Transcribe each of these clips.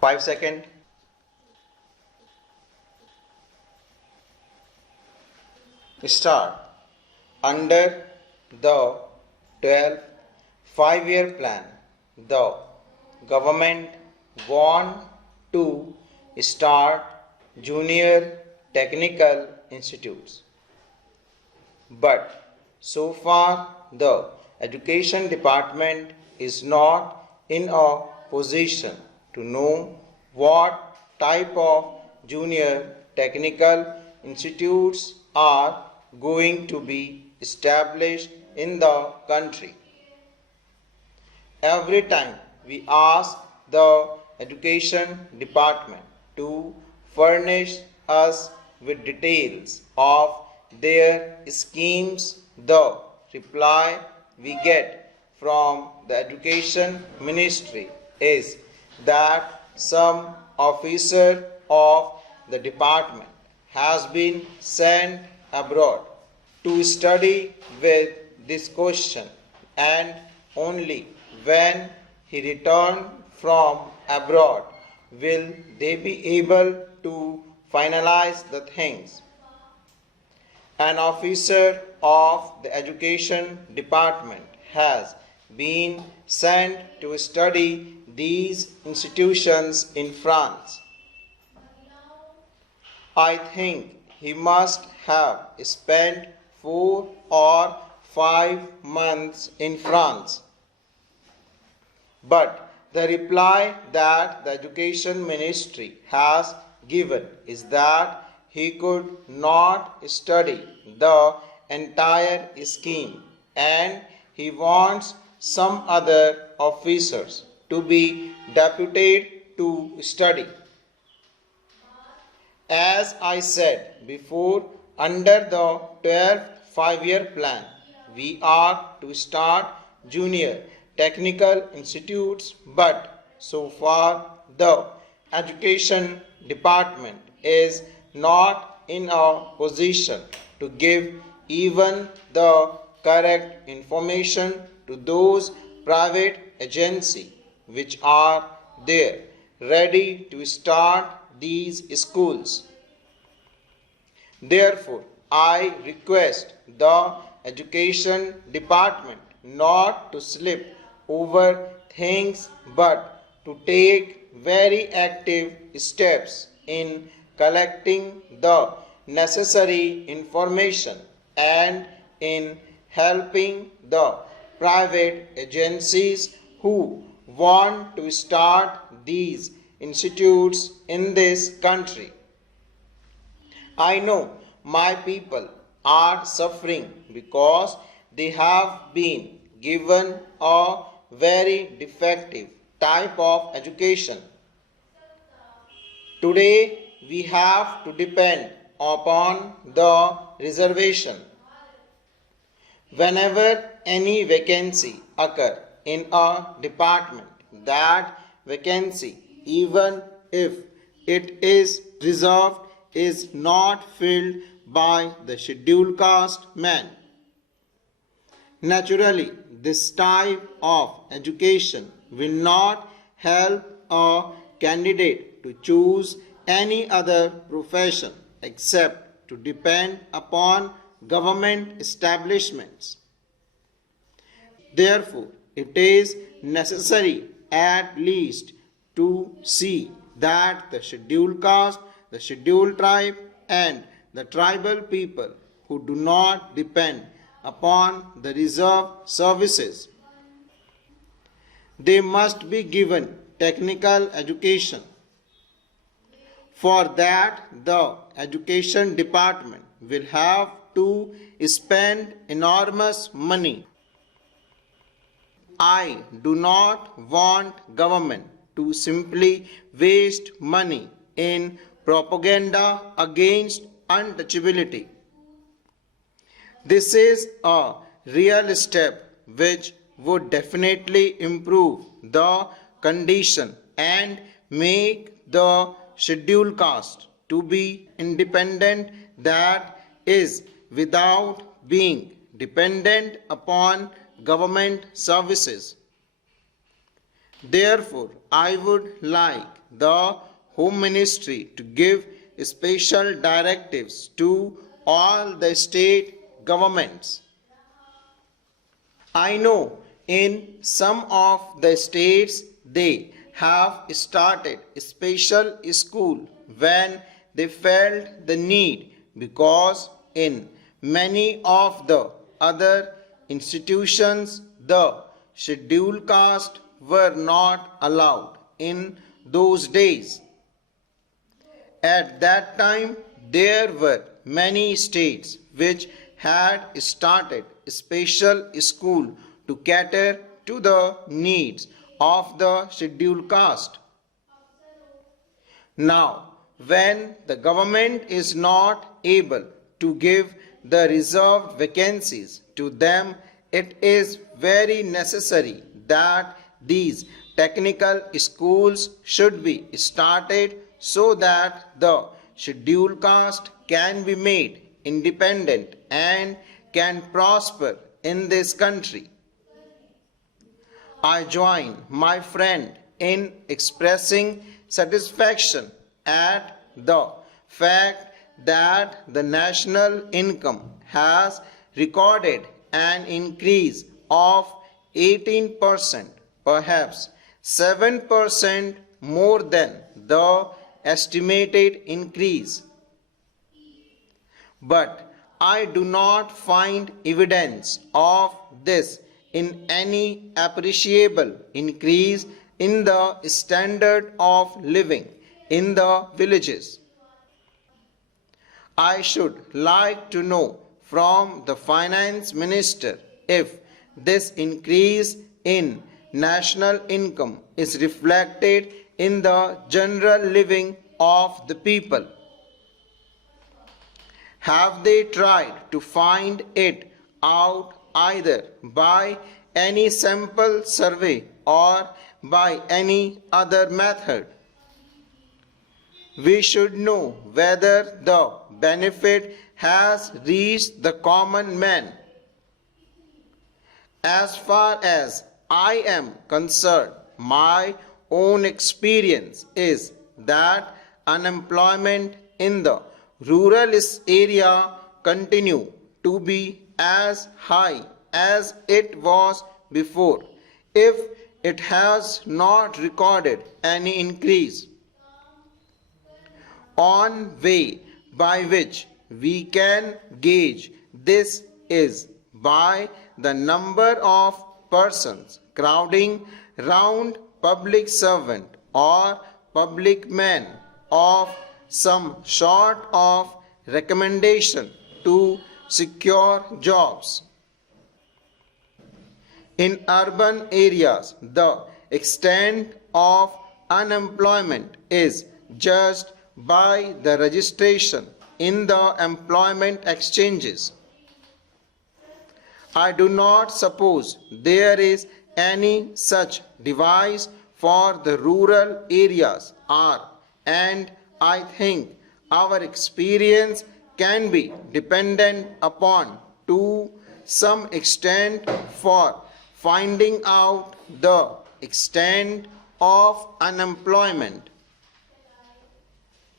5 seconds. Start. Under the 12th 5-year plan, the government want to start junior technical institutes. But so far the education department is not in a position to know what type of junior technical institutes are going to be established in the country. Every time we ask the education department to furnish us with details of their schemes, the reply we get from the education ministry is that some officer of the department has been sent abroad to study with this question, and only when he returns from abroad will they be able to finalize the things. An officer of the education department has been sent to study these institutions in France. I think he must have spent 4 or 5 months in France. But the reply that the education ministry has given is that he could not study the entire scheme and he wants some other officers to be deputed to study. As I said before, under the 12th 5-year plan, we are to start junior technical institutes, but so far the education department is not in a position to give even the correct information to those private agencies which are there ready to start these schools. Therefore, I request the education department not to slip over things but to take very active steps in collecting the necessary information and in helping the private agencies who want to start these institutes in this country. I know my people are suffering because they have been given a very defective type of education. Today we have to depend upon the reservation. Whenever any vacancy occurs in a department, that vacancy, even if it is reserved, is not filled by the scheduled caste man. Naturally, this type of education will not help a candidate to choose any other profession except to depend upon government establishments. Therefore, it is necessary at least to see that the scheduled caste, the scheduled tribe and the tribal people who do not depend upon the reserved services, they must be given technical education. For that, the education department will have to spend enormous money. I do not want government to simply waste money in propaganda against untouchability. This is a real step which would definitely improve the condition and make the scheduled caste to be independent, that is, without being dependent upon government services. Therefore, I would like the Home Ministry to give special directives to all the state governments. I know in some of the states they have started special school when they felt the need, because in many of the other institutions the scheduled caste were not allowed in those days. At that time, there were many states which had started special school to cater to the needs of the scheduled caste. Now, when the government is not able to give the reserved vacancies to them, it is very necessary that these technical schools should be started so that the scheduled caste can be made independent and can prosper in this country. I join my friend in expressing satisfaction at the fact that the national income has recorded an increase of 18%, perhaps 7% more than the estimated increase. But I do not find evidence of this in any appreciable increase in the standard of living in the villages. I should like to know from the finance minister if this increase in national income is reflected in the general living of the people. Have they tried to find it out either by any sample survey or by any other method? We should know whether the benefit has reached the common man. As far as I am concerned, my own experience is that unemployment in the rural area continue to be as high as it was before, if it has not recorded any increase. On way by which we can gauge this is by the number of persons crowding round public servant or public man of some sort of recommendation to secure jobs. In urban areas, the extent of unemployment is judged by the registration in the employment exchanges. I do not suppose there is any such device for the rural areas and I think our experience can be dependent upon to some extent for finding out the extent of unemployment.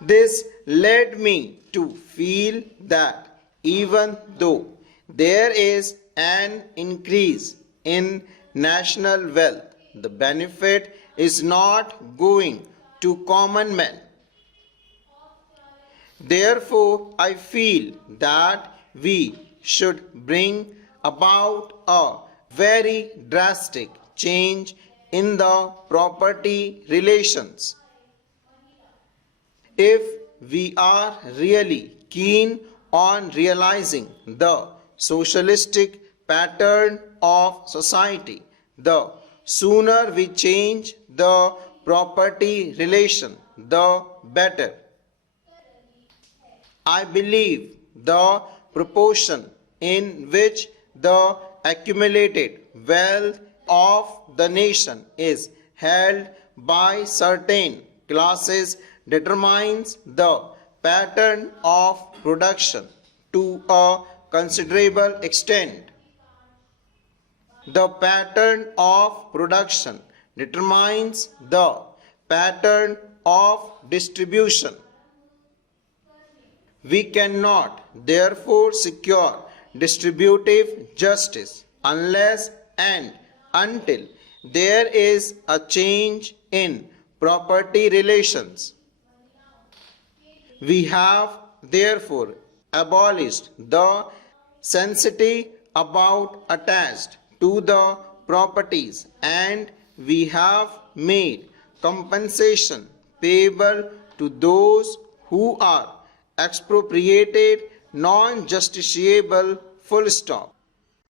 This led me to feel that even though there is an increase in national wealth, the benefit is not going to common men. Therefore, I feel that we should bring about a very drastic change in the property relations. If we are really keen on realizing the socialistic pattern of society, the sooner we change the property relation, the better. I believe the proportion in which the accumulated wealth of the nation is held by certain classes determines the pattern of production to a considerable extent. The pattern of production determines the pattern of distribution. We cannot therefore secure distributive justice unless and until there is a change in property relations. We have therefore abolished the censity about attached to the properties, and we have made compensation payable to those who are expropriated non-justiciable, full stop.